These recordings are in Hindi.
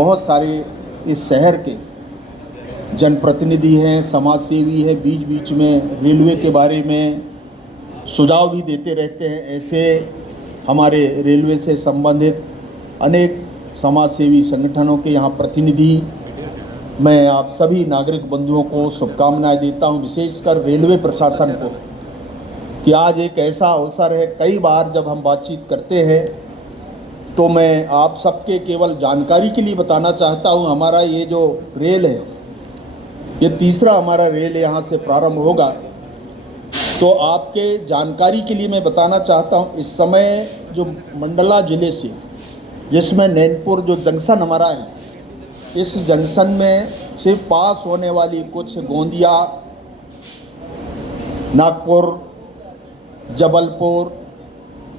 बहुत सारे इस शहर के जनप्रतिनिधि हैं, समाज सेवी हैं, बीच बीच में रेलवे के बारे में सुझाव भी देते रहते हैं। ऐसे हमारे रेलवे से संबंधित अनेक समाज सेवी संगठनों के यहाँ प्रतिनिधि, मैं आप सभी नागरिक बंधुओं को शुभकामनाएं देता हूँ, विशेषकर रेलवे प्रशासन को, कि आज एक ऐसा अवसर है। कई बार जब हम बातचीत करते हैं तो मैं आप सबके केवल जानकारी के लिए बताना चाहता हूँ, हमारा ये जो रेल है, ये तीसरा हमारा रेल यहाँ से प्रारंभ होगा। तो आपके जानकारी के लिए मैं बताना चाहता हूँ, इस समय जो मंडला ज़िले से, जिसमें नैनपुर जो जंक्शन हमारा है, इस जंक्शन में से पास होने वाली कुछ गोंदिया, नागपुर, जबलपुर,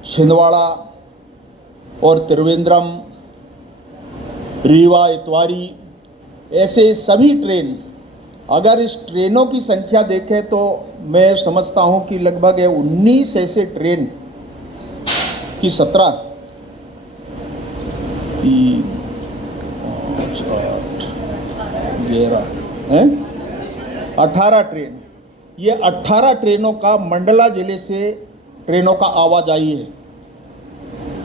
छिंदवाड़ा और त्रिवेंद्रम, रीवा, इतवारी, ऐसे सभी ट्रेन, अगर इस ट्रेनों की संख्या देखें तो मैं समझता हूं कि लगभग 19 ऐसे ट्रेन की 17, 3, 5, 8, 11 हैं 18 ट्रेन, ये 18 ट्रेनों का मंडला ज़िले से ट्रेनों का आवाजाही है।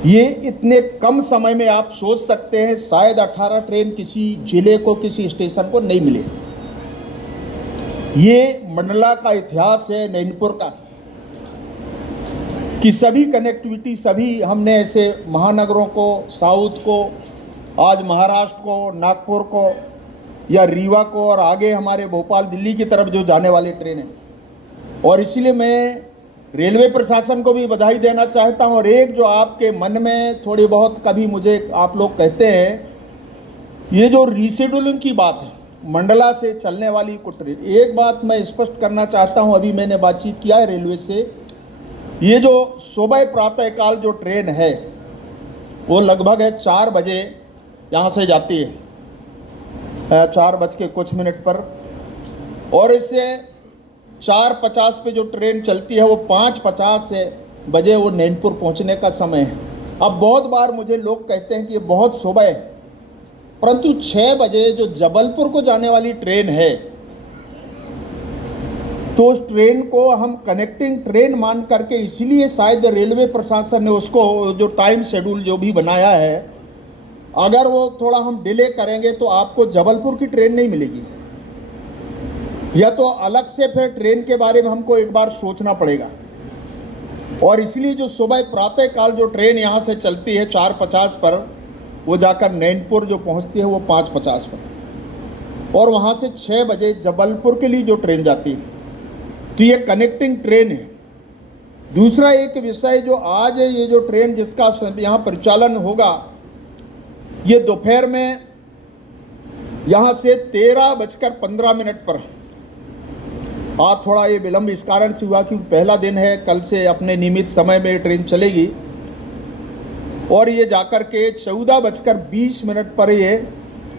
ये इतने कम समय में आप सोच सकते हैं शायद 18 ट्रेन किसी ज़िले को, किसी स्टेशन को नहीं मिले। ये मंडला का इतिहास है, नैनपुर का, कि सभी कनेक्टिविटी, सभी हमने ऐसे महानगरों को, साउथ को, आज महाराष्ट्र को, नागपुर को या रीवा को, और आगे हमारे भोपाल, दिल्ली की तरफ जो जाने वाली ट्रेन है। और इसीलिए मैं रेलवे प्रशासन को भी बधाई देना चाहता हूँ। और एक जो आपके मन में थोड़ी बहुत कभी मुझे आप लोग कहते हैं, ये जो रीशेड्यूलिंग की बात है, मंडला से चलने वाली कुछ ट्रेन, एक बात मैं स्पष्ट करना चाहता हूँ, अभी मैंने बातचीत किया है रेलवे से, ये जो सुबह प्रातःकाल जो ट्रेन है वो लगभग 4 बजे यहाँ से जाती है, 4:00 पर, और इससे 4:50 पे जो ट्रेन चलती है वो 5:50 बजे वो नैनपुर पहुँचने का समय है। अब बहुत बार मुझे लोग कहते हैं कि ये बहुत सुबह है, परंतु 6 बजे जो जबलपुर को जाने वाली ट्रेन है, तो उस ट्रेन को हम कनेक्टिंग ट्रेन मान करके, इसीलिए शायद रेलवे प्रशासन ने उसको जो टाइम शेड्यूल जो भी बनाया है, अगर वो थोड़ा हम डिले करेंगे तो आपको जबलपुर की ट्रेन नहीं मिलेगी, या तो अलग से फिर ट्रेन के बारे में हमको एक बार सोचना पड़ेगा। और इसलिए जो सुबह प्रातःकाल जो ट्रेन यहाँ से चलती है 4:50 पर, वो जाकर नैनपुर जो पहुँचती है वो 5:50 पर, और वहाँ से 6 बजे जबलपुर के लिए जो ट्रेन जाती है, तो ये कनेक्टिंग ट्रेन है। दूसरा एक विषय जो आज है, ये जो ट्रेन जिसका यहाँ परिचालन होगा, ये दोपहर में यहाँ से 13:15 पर, आज थोड़ा ये विलंब इस कारण से हुआ कि पहला दिन है, कल से अपने नियमित समय में ट्रेन चलेगी, और ये जाकर के 14:20 पर ये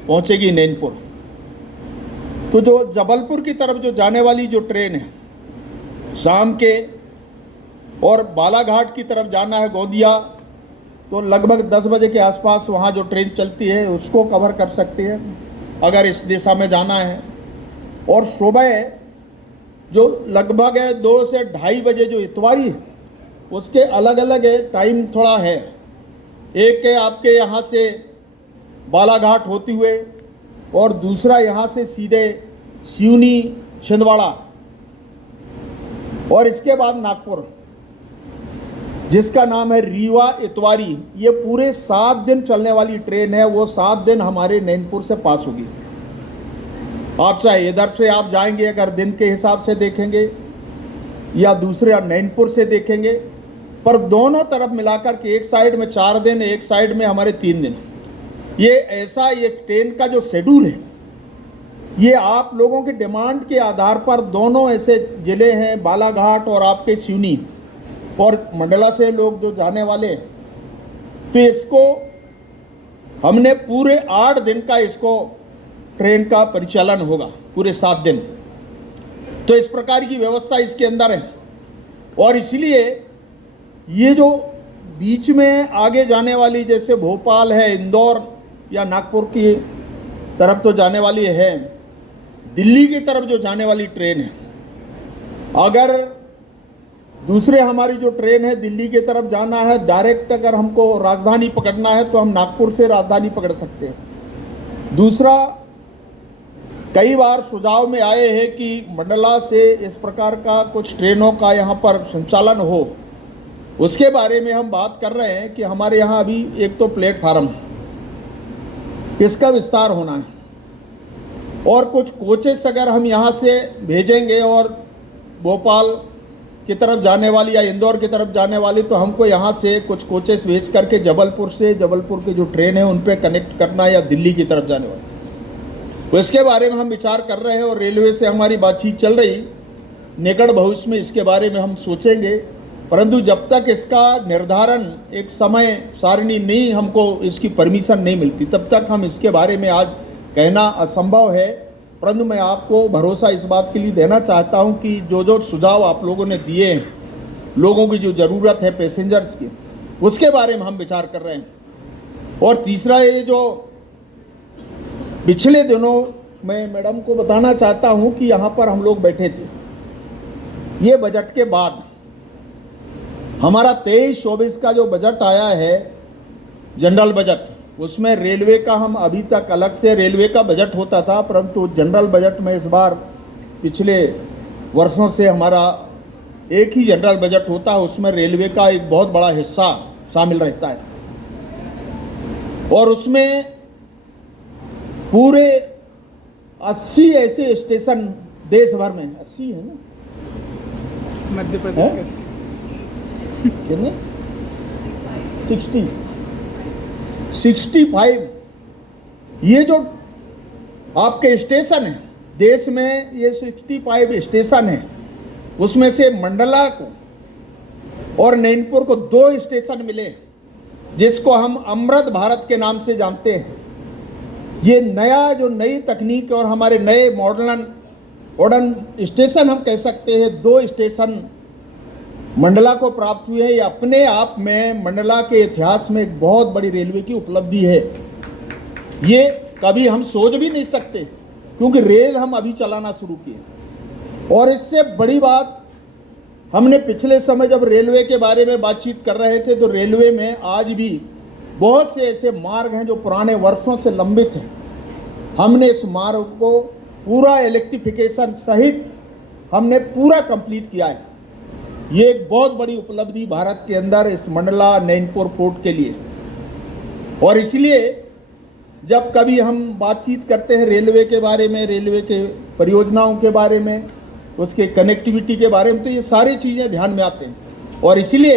पहुँचेगी नैनपुर। तो जो जबलपुर की तरफ जो जाने वाली जो ट्रेन है शाम के, और बालाघाट की तरफ जाना है गोंदिया, तो लगभग 10 बजे के आसपास वहाँ जो ट्रेन चलती है उसको कवर कर सकती है अगर इस दिशा में जाना है। और सुबह जो लगभग 2 से 2:30 बजे जो इतवारी है, उसके अलग अलग टाइम थोड़ा है। एक है आपके यहाँ से बालाघाट होते हुए, और दूसरा यहाँ से सीधे सिवनी, छिंदवाड़ा, और इसके बाद नागपुर, जिसका नाम है रीवा इतवारी। ये पूरे 7 दिन चलने वाली ट्रेन है, वो 7 दिन हमारे नैनपुर से पास होगी। आप चाहे इधर से आप जाएंगे, अगर दिन के हिसाब से देखेंगे, या दूसरे नैनपुर से देखेंगे, पर दोनों तरफ मिलाकर के एक साइड में 4 दिन, एक साइड में हमारे 3 दिन। ये ऐसा, ये ट्रेन का जो शेड्यूल है, ये आप लोगों के डिमांड के आधार पर, दोनों ऐसे ज़िले हैं, बालाघाट और आपके सिवनी और मंडला से लोग जो जाने वाले, तो इसको हमने पूरे 8 दिन का इसको ट्रेन का परिचालन होगा, पूरे 7 दिन। तो इस प्रकार की व्यवस्था इसके अंदर है। और इसलिए ये जो बीच में आगे जाने वाली, जैसे भोपाल है, इंदौर, या नागपुर की तरफ तो जाने वाली है, दिल्ली की तरफ जो जाने वाली ट्रेन है, अगर दूसरे हमारी जो ट्रेन है दिल्ली की तरफ जाना है, डायरेक्ट अगर हमको राजधानी पकड़ना है तो हम नागपुर से राजधानी पकड़ सकते हैं। दूसरा, कई बार सुझाव में आए हैं कि मंडला से इस प्रकार का कुछ ट्रेनों का यहाँ पर संचालन हो, उसके बारे में हम बात कर रहे हैं कि हमारे यहाँ अभी एक तो प्लेटफार्म इसका विस्तार होना है, और कुछ कोचेस अगर हम यहाँ से भेजेंगे और भोपाल की तरफ जाने वाली या इंदौर की तरफ जाने वाली, तो हमको यहाँ से कुछ कोचेस भेज करके जबलपुर की जो ट्रेन है उन पे कनेक्ट करना, या दिल्ली की तरफ जाने वाली, तो इसके बारे में हम विचार कर रहे हैं। और रेलवे से हमारी बातचीत चल रही, निकट भविष्य में इसके बारे में हम सोचेंगे, परंतु जब तक इसका निर्धारण एक समय सारणी नहीं, हमको इसकी परमिशन नहीं मिलती, तब तक हम इसके बारे में आज कहना असंभव है। परंतु मैं आपको भरोसा इस बात के लिए देना चाहता हूं कि जो जो सुझाव आप लोगों ने दिए हैं, लोगों की जो ज़रूरत है पैसेंजर्स की, उसके बारे में हम विचार कर रहे हैं। और तीसरा, ये जो पिछले दिनों मैं मैडम को बताना चाहता हूं कि यहाँ पर हम लोग बैठे थे, ये बजट के बाद हमारा 23-24 का जो बजट आया है, जनरल बजट, उसमें रेलवे का हम अभी तक अलग से रेलवे का बजट होता था, परंतु जनरल बजट में इस बार पिछले वर्षों से हमारा एक ही जनरल बजट होता है, उसमें रेलवे का एक बहुत बड़ा हिस्सा शामिल रहता है। और उसमें पूरे 80 ऐसे स्टेशन देश भर में, 80 है ना, मध्य प्रदेश का कितने 65 ये जो आपके स्टेशन है देश में, ये 65 स्टेशन है, उसमें से मंडला को और नैनपुर को 2 स्टेशन मिले, जिसको हम अमृत भारत के नाम से जानते हैं। ये नया जो नई तकनीक और हमारे नए मॉडर्न स्टेशन हम कह सकते हैं, 2 स्टेशन मंडला को प्राप्त हुए हैं। ये अपने आप में मंडला के इतिहास में एक बहुत बड़ी रेलवे की उपलब्धि है। ये कभी हम सोच भी नहीं सकते, क्योंकि रेल हम अभी चलाना शुरू किए। और इससे बड़ी बात, हमने पिछले समय जब रेलवे के बारे में बातचीत कर रहे थे, तो रेलवे में आज भी बहुत से ऐसे मार्ग हैं जो पुराने वर्षों से लंबित हैं। हमने इस मार्ग को पूरा इलेक्ट्रिफिकेशन सहित हमने पूरा कंप्लीट किया है। ये एक बहुत बड़ी उपलब्धि भारत के अंदर इस मंडला नैनपुर पोर्ट के लिए। और इसलिए जब कभी हम बातचीत करते हैं रेलवे के बारे में, रेलवे के परियोजनाओं के बारे में, उसके कनेक्टिविटी के बारे में, तो ये सारी चीज़ें ध्यान में आते हैं। और इसलिए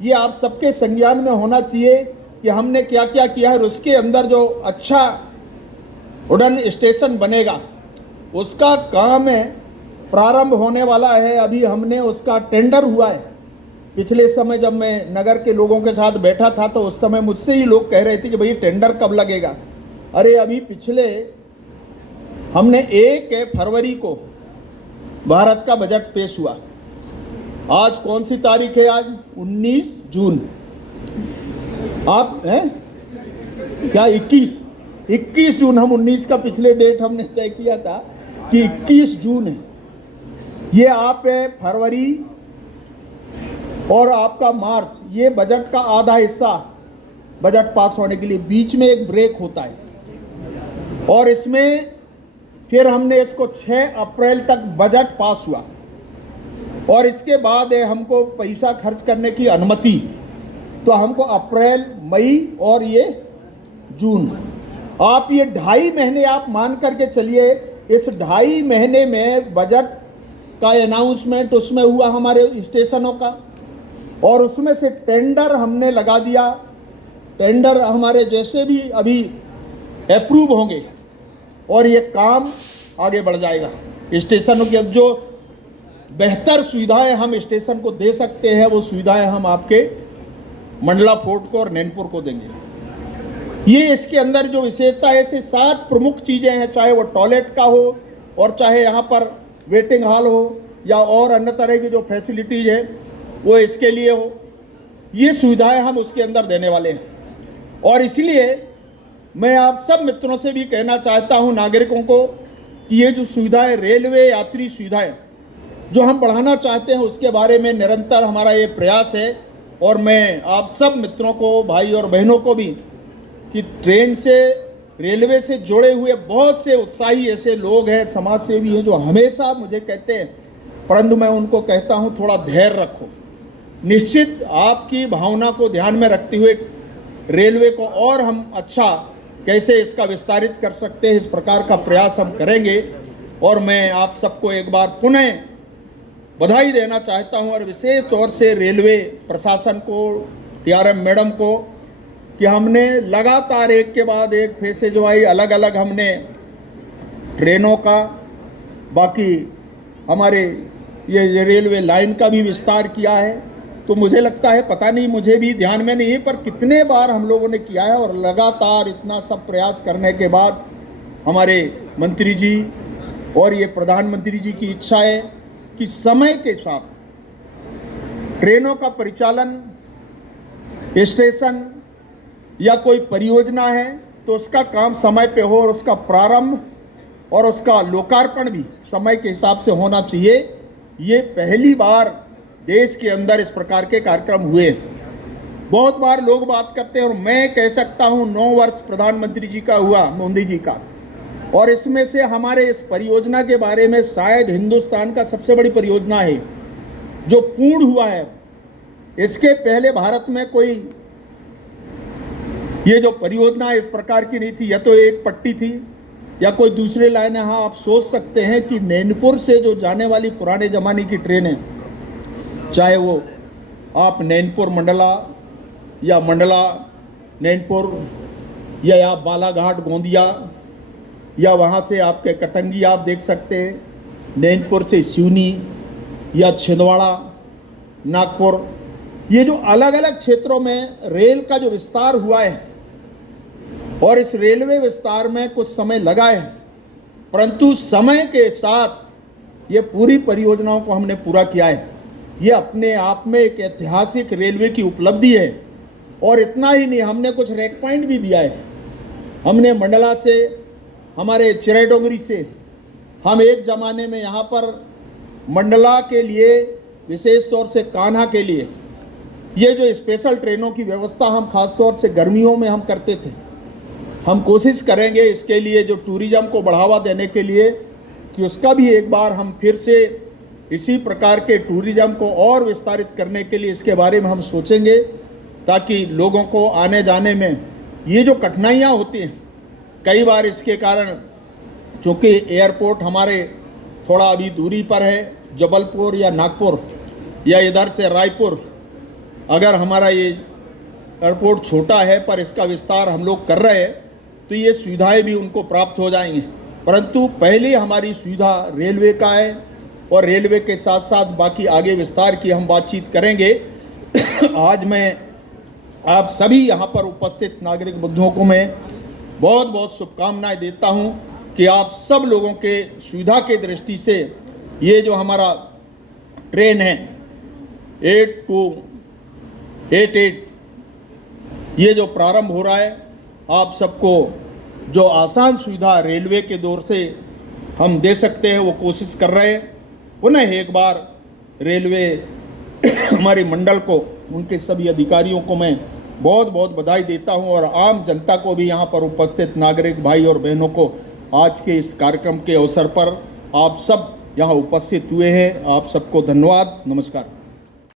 ये आप सबके संज्ञान में होना चाहिए कि हमने क्या क्या किया है। और उसके अंदर जो अच्छा उड़न स्टेशन बनेगा, उसका काम है प्रारंभ होने वाला है। अभी हमने उसका टेंडर हुआ है। पिछले समय जब मैं नगर के लोगों के साथ बैठा था, तो उस समय मुझसे ही लोग कह रहे थे कि भाई टेंडर कब लगेगा। अरे अभी पिछले हमने 1 फरवरी को भारत का बजट पेश हुआ। आज कौन सी तारीख है? आज 19 जून। आप हैं क्या? 21 जून। हम 19 का पिछले डेट हमने तय किया था कि 21 जून है। ये आप फरवरी और आपका मार्च, ये बजट का आधा हिस्सा बजट पास होने के लिए, बीच में एक ब्रेक होता है। और इसमें फिर हमने इसको 6 अप्रैल तक बजट पास हुआ, और इसके बाद हमको पैसा खर्च करने की अनुमति। तो हमको अप्रैल, मई और ये जून, आप ये 2.5 महीने आप मान करके चलिए। इस 2.5 महीने में बजट का अनाउंसमेंट उसमें हुआ हमारे स्टेशनों का, और उसमें से टेंडर हमने लगा दिया। टेंडर हमारे जैसे भी अभी अप्रूव होंगे, और ये काम आगे बढ़ जाएगा। स्टेशनों की जो बेहतर सुविधाएं हम स्टेशन को दे सकते हैं, वो सुविधाएं हम आपके मंडला फोर्ट को और नैनपुर को देंगे। ये इसके अंदर जो विशेषता है, ऐसे 7 प्रमुख चीज़ें हैं, चाहे वो टॉयलेट का हो, और चाहे यहाँ पर वेटिंग हॉल हो, या और अन्य तरह की जो फैसिलिटीज है वो इसके लिए हो। ये सुविधाएं हम उसके अंदर देने वाले हैं। और इसलिए मैं आप सब मित्रों से भी कहना चाहता हूं, नागरिकों को, कि ये जो सुविधाएं, रेलवे यात्री सुविधाएं जो हम बढ़ाना चाहते हैं, उसके बारे में निरंतर हमारा ये प्रयास है। और मैं आप सब मित्रों को, भाई और बहनों को भी, कि ट्रेन से, रेलवे से जुड़े हुए बहुत से उत्साही ऐसे लोग हैं, समाज सेवी हैं, जो हमेशा मुझे कहते हैं, परंतु मैं उनको कहता हूं थोड़ा धैर्य रखो। निश्चित आपकी भावना को ध्यान में रखते हुए रेलवे को और हम अच्छा कैसे इसका विस्तारित कर सकते हैं, इस प्रकार का प्रयास हम करेंगे। और मैं आप सबको एक बार पुनः बधाई देना चाहता हूं, और विशेष तौर से रेलवे प्रशासन को, TRM मैडम को, कि हमने लगातार एक के बाद एक फेसेज वाइज अलग अलग हमने ट्रेनों का, बाकी हमारे ये रेलवे लाइन का भी विस्तार किया है। तो मुझे लगता है, पता नहीं, मुझे भी ध्यान में नहीं है, पर कितने बार हम लोगों ने किया है। और लगातार इतना सब प्रयास करने के बाद हमारे मंत्री जी और ये प्रधानमंत्री जी की इच्छा है कि समय के साथ ट्रेनों का परिचालन, स्टेशन या कोई परियोजना है तो उसका काम समय पे हो, और उसका प्रारंभ और उसका लोकार्पण भी समय के हिसाब से होना चाहिए। ये पहली बार देश के अंदर इस प्रकार के कार्यक्रम हुए। बहुत बार लोग बात करते हैं, और मैं कह सकता हूँ 9 वर्ष प्रधानमंत्री जी का हुआ, मोदी जी का, और इसमें से हमारे इस परियोजना के बारे में शायद हिंदुस्तान का सबसे बड़ी परियोजना है जो पूर्ण हुआ है। इसके पहले भारत में कोई ये जो परियोजना इस प्रकार की नहीं थी, या तो एक पट्टी थी या कोई दूसरे लाइन। हाँ, आप सोच सकते हैं कि नैनपुर से जो जाने वाली पुराने ज़माने की ट्रेनें, चाहे वो आप नैनपुर मंडला या मंडला नैनपुर, या आप बालाघाट गोंदिया, या वहाँ से आपके कटंगी आप देख सकते हैं, नैनपुर से सिवनी या छिंदवाड़ा, नागपुर, ये जो अलग अलग क्षेत्रों में रेल का जो विस्तार हुआ है, और इस रेलवे विस्तार में कुछ समय लगा है, परंतु समय के साथ ये पूरी परियोजनाओं को हमने पूरा किया है। ये अपने आप में एक ऐतिहासिक रेलवे की उपलब्धि है। और इतना ही नहीं, हमने कुछ रैक पॉइंट भी दिया है। हमने मंडला से, हमारे चिराडोंगरी से, हम एक ज़माने में यहाँ पर मंडला के लिए, विशेष तौर से कान्हा के लिए, ये जो स्पेशल ट्रेनों की व्यवस्था हम खास तौर से गर्मियों में हम करते थे। हम कोशिश करेंगे इसके लिए, जो टूरिज़्म को बढ़ावा देने के लिए, कि उसका भी एक बार हम फिर से इसी प्रकार के टूरिज़्म को और विस्तारित करने के लिए इसके बारे में हम सोचेंगे, ताकि लोगों को आने जाने में ये जो कठिनाइयाँ होती हैं, कई बार इसके कारण, चूँकि एयरपोर्ट हमारे थोड़ा अभी दूरी पर है, जबलपुर या नागपुर या इधर से रायपुर, अगर हमारा ये एयरपोर्ट छोटा है पर इसका विस्तार हम लोग कर रहे हैं, तो ये सुविधाएं भी उनको प्राप्त हो जाएंगी। परंतु पहले हमारी सुविधा रेलवे का है, और रेलवे के साथ साथ बाकी आगे विस्तार की हम बातचीत करेंगे। आज मैं आप सभी यहाँ पर उपस्थित नागरिक बंधुओं को मैं बहुत बहुत शुभकामनाएं देता हूँ कि आप सब लोगों के सुविधा के दृष्टि से ये जो हमारा ट्रेन है 8288, ये जो प्रारंभ हो रहा है, आप सबको जो आसान सुविधा रेलवे के दौर से हम दे सकते हैं वो कोशिश कर रहे हैं। पुनः एक बार रेलवे हमारे मंडल को, उनके सभी अधिकारियों को मैं बहुत बहुत बधाई देता हूं, और आम जनता को भी यहाँ पर उपस्थित नागरिक भाई और बहनों को आज के इस कार्यक्रम के अवसर पर आप सब यहाँ उपस्थित हुए हैं, आप सबको धन्यवाद, नमस्कार।